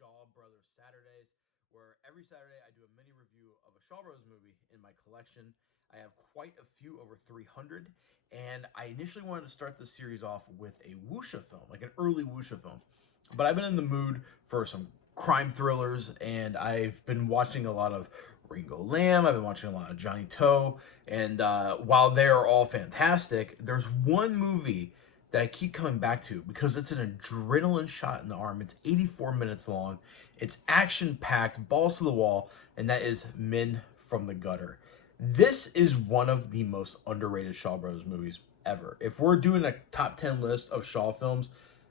Shaw Brothers Saturdays, where every Saturday I do a mini review of a Shaw Brothers movie in my collection. I have quite a few, over 300, and I initially wanted to start this series off with a wuxia film, like an early wuxia film. But I've been in the mood for some crime thrillers, and I've been watching a lot of Ringo Lam. I've been watching a lot of Johnny Toe, and while they are all fantastic, there's one movie that I keep coming back to because it's an adrenaline shot in the arm. It's 84 minutes long. It's action packed, balls to the wall, and that is Men from the Gutter. This is one of the most underrated Shaw Brothers movies ever. If we're doing a top 10 list of Shaw films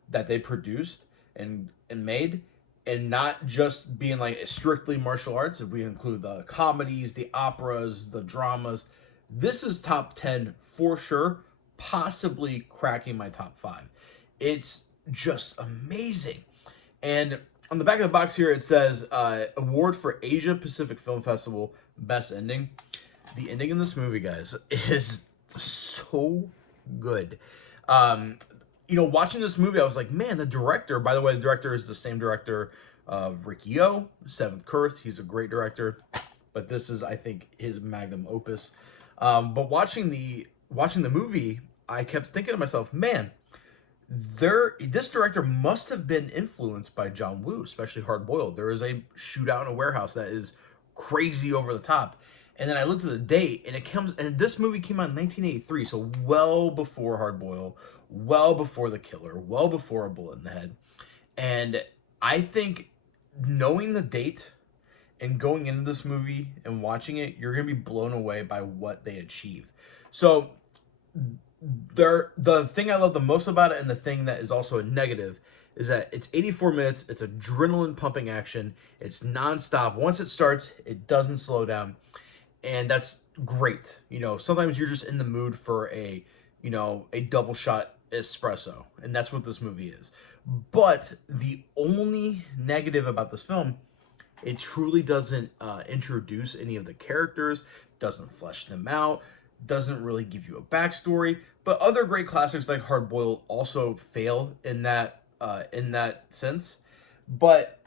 that they produced and made, and not just being like strictly martial arts, if we include the comedies, the operas, the dramas, this is top 10 for sure, possibly cracking my top 5. It's just amazing. And on the back of the box here, it says Award for Asia Pacific Film Festival Best Ending. The ending in this movie, guys, is so good. Watching this movie, I was like, man, the director, by the way, the director is the same director of Ricky-O, Seventh Curse. He's a great director, but this is, I think, his magnum opus. But watching the movie, I kept thinking to myself, man, this director must have been influenced by John Woo, especially Hard Boiled. There is a shootout in a warehouse that is crazy over the top. And then I looked at the date, and this movie came out in 1983, so well before Hard Boiled, well before The Killer, well before A Bullet in the Head. And I think knowing the date and going into this movie and watching it, you're gonna be blown away by what they achieved. So the thing I love the most about it, and the thing that is also a negative, is that it's 84 minutes, it's adrenaline pumping action, it's nonstop. Once it starts, it doesn't slow down. And that's great. Sometimes you're just in the mood for a double shot espresso, and that's what this movie is. But the only negative about this film, it truly doesn't introduce any of the characters, doesn't flesh them out, doesn't really give you a backstory. But other great classics like Hard Boiled also fail in that sense. But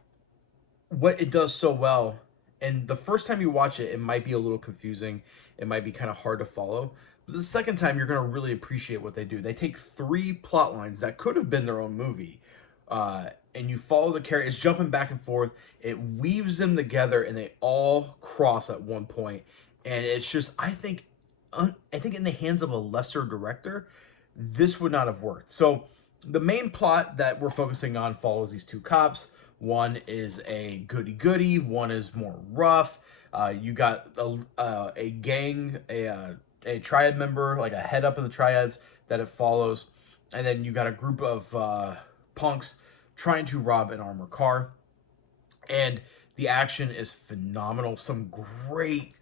what it does so well, and the first time you watch it, it might be a little confusing, it might be kind of hard to follow, but the second time you're going to really appreciate what they do. They take 3 plot lines that could have been their own movie, and you follow the character. It's jumping back and forth, it weaves them together, and they all cross at one point. And it's just, I think in the hands of a lesser director, this would not have worked. So the main plot that we're focusing on follows these 2 cops. One is a goody-goody, one is more rough. You got a gang, a triad member, like a head up in the triads that it follows. And then you got a group of punks trying to rob an armored car. And the action is phenomenal. Some great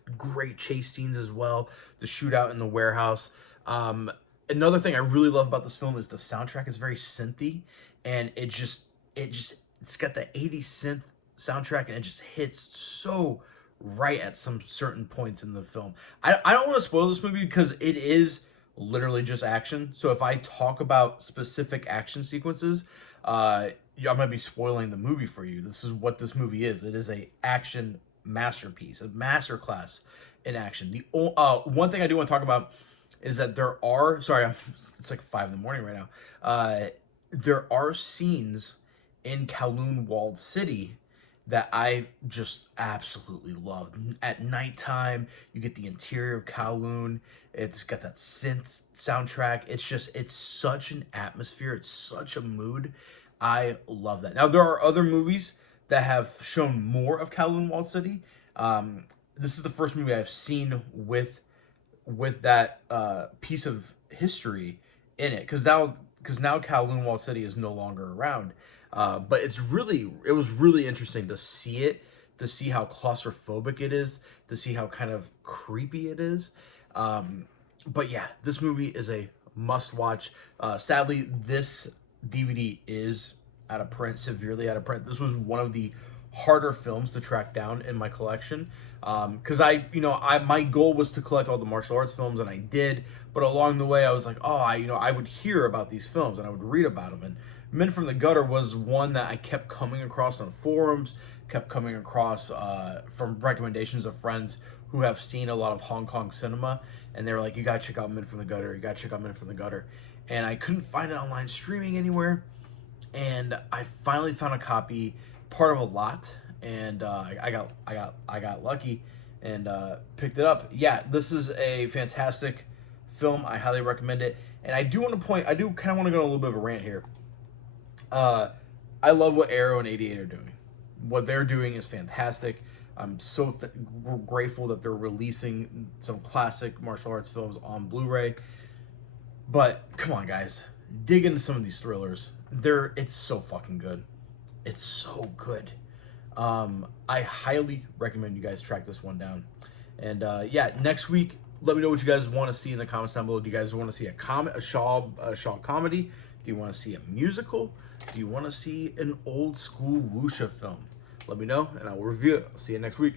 chase scenes as well. The shootout in the warehouse. Another thing I really love about this film is the soundtrack is very synthy, and it's got the 80s synth soundtrack, and it just hits so right at some certain points in the film. I don't want to spoil this movie because it is literally just action. So if I talk about specific action sequences, I'm gonna be spoiling the movie for you. This is what this movie is. It is a action masterpiece, a masterclass in action. The one thing I do want to talk about is that it's like 5 in the morning right now. There are scenes in Kowloon Walled City that I just absolutely love. At nighttime, you get the interior of Kowloon. It's got that synth soundtrack. It's such an atmosphere. It's such a mood. I love that. Now, there are other movies that have shown more of Kowloon Walled City. This is the first movie I've seen with that piece of history in it, because now Kowloon Walled City is no longer around. But it was really interesting to see it, to see how claustrophobic it is, to see how kind of creepy it is. But yeah, this movie is a must watch. Sadly, this DVD is out of print, severely out of print. This was one of the harder films to track down in my collection, because my goal was to collect all the martial arts films, and I did. But along the way, I was like, I would hear about these films and I would read about them, and Men from the Gutter was one that I kept coming across on forums, kept coming across from recommendations of friends who have seen a lot of Hong Kong cinema, and they were like, "You gotta check out Men from the Gutter. You gotta check out Men from the Gutter," and I couldn't find it online streaming anywhere, and I finally found a copy, part of a lot, and I got lucky and picked it up. Yeah, this is a fantastic film. I highly recommend it, and I do want to point. I do kind of want to go on a little bit of a rant here. I love what Arrow and 88 are doing. What they're doing is fantastic. I'm so grateful that they're releasing some classic martial arts films on Blu-ray. But come on, guys, dig into some of these thrillers. It's so fucking good. It's so good. I highly recommend you guys track this one down. And yeah, next week, let me know what you guys want to see in the comments down below. Do you guys want to see a Shaw comedy? Do you want to see a musical? Do you want to see an old school wuxia film? Let me know, and I will review it. I'll see you next week.